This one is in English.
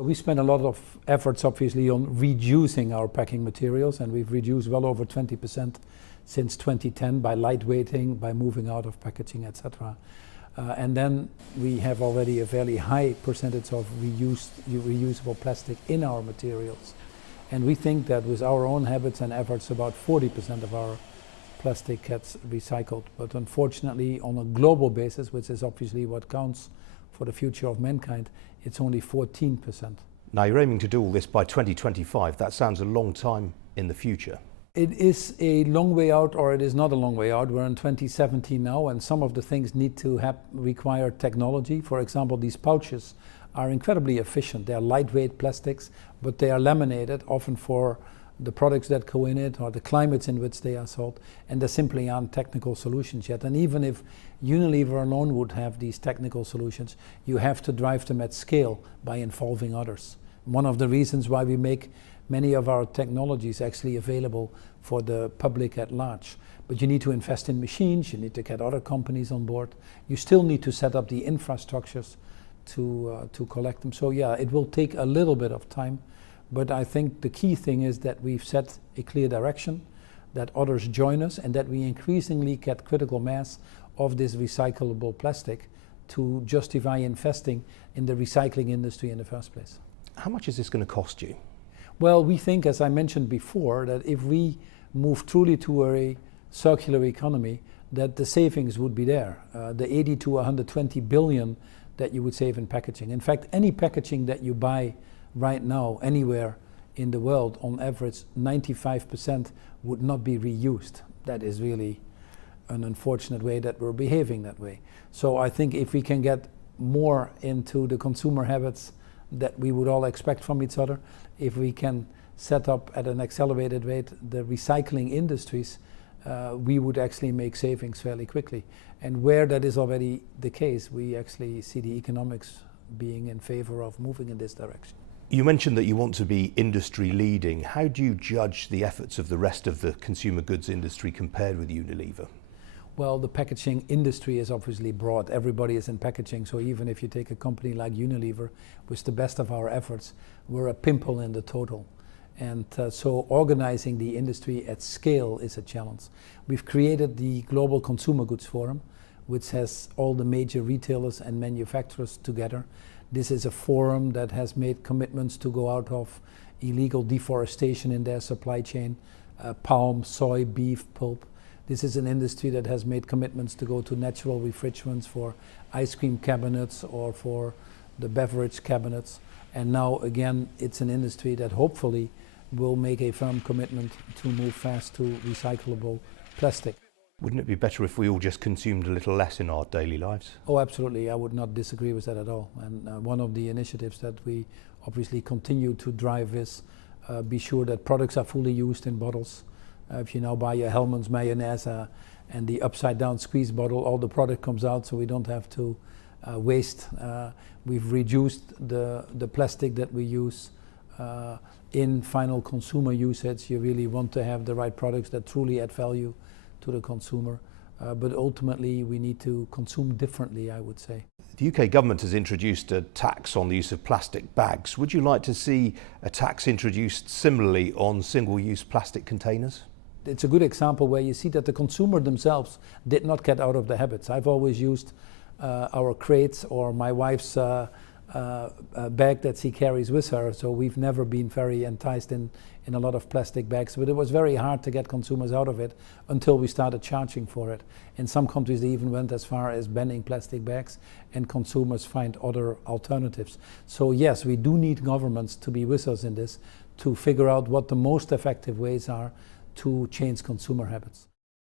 We spend a lot of efforts, obviously, on reducing our packing materials, and we've reduced well over 20% since 2010 by lightweighting, by moving out of packaging, etc. And then we have already a fairly high percentage of reusable plastic in our materials. And we think that with our own habits and efforts, about 40% of our plastic gets recycled. But unfortunately, on a global basis, which is obviously what counts for the future of mankind, it's only 14%. Now you're aiming to do all this by 2025. That sounds a long time in the future. It is a long way out, or it is not a long way out. We're in 2017 now, and some of the things need to require technology. For example, these pouches are incredibly efficient. They are lightweight plastics, but they are laminated, often for the products that go in it or the climates in which they are sold, and there simply aren't technical solutions yet. And even if Unilever alone would have these technical solutions, you have to drive them at scale by involving others. One of the reasons why we make many of our technologies actually available for the public at large. But you need to invest in machines, you need to get other companies on board. You still need to set up the infrastructures to collect them. So yeah, it will take a little bit of time, but I think the key thing is that we've set a clear direction, that others join us, and that we increasingly get critical mass of this recyclable plastic to justify investing in the recycling industry in the first place. How much is this going to cost you? Well, we think, as I mentioned before, that if we move truly to a circular economy, that the savings would be there. The 80 to 120 billion that you would save in packaging. In fact, any packaging that you buy right now, anywhere in the world, on average, 95% would not be reused. That is really an unfortunate way that we're behaving that way. So I think if we can get more into the consumer habits that we would all expect from each other, if we can set up at an accelerated rate the recycling industries, we would actually make savings fairly quickly. And where that is already the case, we actually see the economics being in favor of moving in this direction. You mentioned that you want to be industry leading. How do you judge the efforts of the rest of the consumer goods industry compared with Unilever? Well, the packaging industry is obviously broad. Everybody is in packaging, so even if you take a company like Unilever, with the best of our efforts, we're a pimple in the total. And so organizing the industry at scale is a challenge. We've created the Global Consumer Goods Forum, which has all the major retailers and manufacturers together. This is a forum that has made commitments to go out of illegal deforestation in their supply chain, palm, soy, beef, pulp. This is an industry that has made commitments to go to natural refrigerants for ice cream cabinets or for the beverage cabinets. And now, again, it's an industry that hopefully will make a firm commitment to move fast to recyclable plastic. Wouldn't it be better if we all just consumed a little less in our daily lives? Oh, absolutely. I would not disagree with that at all. And one of the initiatives that we obviously continue to drive is be sure that products are fully used in bottles. If you now buy a Hellmann's mayonnaise and the upside down squeeze bottle, all the product comes out, so we don't have to waste. We've reduced the plastic that we use in final consumer usage. You really want to have the right products that truly add value to the consumer. But ultimately, we need to consume differently, I would say. The UK government has introduced a tax on the use of plastic bags. Would you like to see a tax introduced similarly on single-use plastic containers? It's a good example where you see that the consumer themselves did not get out of the habits. I've always used our crates or my wife's bag that she carries with her, so we've never been very enticed in a lot of plastic bags, but it was very hard to get consumers out of it until we started charging for it. In some countries they even went as far as banning plastic bags, and consumers find other alternatives. So yes, we do need governments to be with us in this, to figure out what the most effective ways are to change consumer habits.